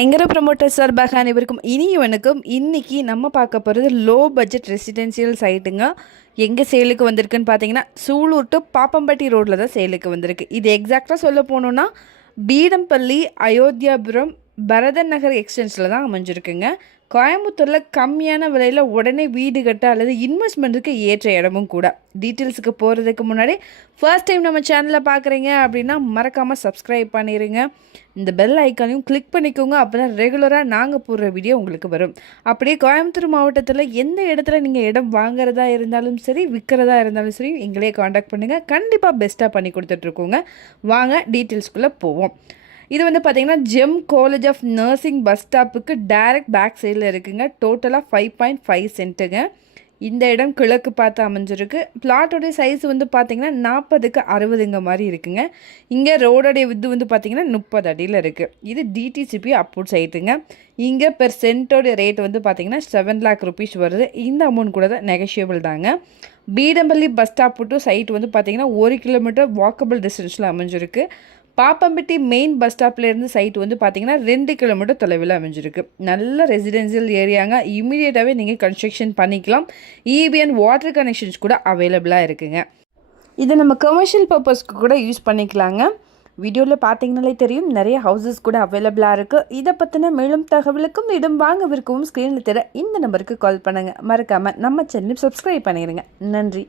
எங்கர promoter சார்பாக அனைவருக்கும் இனியவனுக்கும் இன்னைக்கு நம்ம பார்க்க போகிறது லோ பட்ஜெட் ரெசிடென்சியல் சைட்டுங்க எங்கே சேலுக்கு வந்திருக்குன்னு பார்த்தீங்கன்னா சூலூர் டு பாப்பம்பட்டி ரோட்டில் தான் சேலுக்கு வந்திருக்கு. இது எக்ஸாக்டாக சொல்ல போகணுன்னா பீடம்பள்ளி அயோத்தியாபுரம் பரதன் நகர் எக்ஸ்டென்ஷனில் தான் அமைஞ்சிருக்குங்க. கோயம்புத்தூரில் கம்மியான விலையில் உடனே வீடு கட்ட அல்லது இன்வெஸ்ட்மெண்ட்டுக்கு ஏற்ற இடமும் கூட. டீட்டெயில்ஸுக்கு போகிறதுக்கு முன்னாடி ஃபர்ஸ்ட் டைம் நம்ம சேனலை பார்க்குறீங்க அப்படின்னா மறக்காமல் சப்ஸ்கிரைப் பண்ணிடுங்க இந்த பெல் ஐக்கானையும் கிளிக் பண்ணிக்கோங்க அப்போ தான் ரெகுலராக நாங்கள் போடுற வீடியோ உங்களுக்கு வரும். அப்படியே கோயம்புத்தூர் மாவட்டத்தில் எந்த இடத்துல நீங்கள் இடம் வாங்குறதா இருந்தாலும் சரி விற்கிறதா இருந்தாலும் சரி எங்களே காண்டாக்ட் பண்ணுங்கள் கண்டிப்பாக பெஸ்ட்டாக பண்ணி கொடுத்துட்ருக்கோங்க வாங்க டீட்டெயில்ஸ்குள்ளே போவோம். இது வந்து பார்த்தீங்கன்னா Gem college of nursing bus ஸ்டாப்புக்கு direct back சைடில் இருக்குங்க. டோட்டலாக ஃபைவ் பாயிண்ட் ஃபைவ் சென்ட்டுங்க இந்த இடம் கிழக்கு பார்த்து அமைஞ்சிருக்கு. பிளாட்டோடைய சைஸ் வந்து பார்த்திங்கன்னா நாற்பதுக்கு அறுபதுங்க மாதிரி இருக்குங்க. இங்கே ரோடோடைய வித்து வந்து பார்த்திங்கன்னா முப்பது அடியில் இருக்குது இது டிடிசிபி அப்ரூவ் சைட்டுங்க இங்கே பெர் சென்ட்டோடைய ரேட் வந்து பார்த்திங்கன்னா செவன் லேக் ருபீஸ் வருது. இந்த அமௌண்ட் கூட தான் நெகஷியபிள் தாங்க. Peedampalli bus stop to side வந்து பார்த்திங்கன்னா ஒரு கிலோமீட்டர் வாக்கபிள் டிஸ்டன்ஸில் அமைஞ்சிருக்கு. பாப்பம்பட்டி மெயின் பஸ் ஸ்டாப்லேருந்து சைட் வந்து பார்த்தீங்கன்னா ரெண்டு கிலோமீட்டர் தொலைவில் அமைஞ்சிருக்கு. நல்ல ரெசிடென்சியல் ஏரியாங்க இமீடியட்டாகவே நீங்கள் கன்ஸ்ட்ரக்ஷன் பண்ணிக்கலாம். இபிஎன் வாட்டர் கனெக்ஷன்ஸ் கூட அவைலபிளாக இருக்குங்க. இதை நம்ம கமர்ஷியல் பர்பஸ்க்கு கூட யூஸ் பண்ணிக்கலாங்க. வீடியோவில் பார்த்தீங்கனாலே தெரியும் நிறைய ஹவுசஸ் கூட அவைலபிளாக இருக்குது இதை பற்றின மேலும் தகவலுக்கும் இடம் வாங்க விற்கவும் ஸ்க்ரீனில் தர இந்த நம்பருக்கு கால் பண்ணுங்கள் மறக்காமல் நம்ம சேனல் சப்ஸ்கிரைப் பண்ணிடுங்க நன்றி.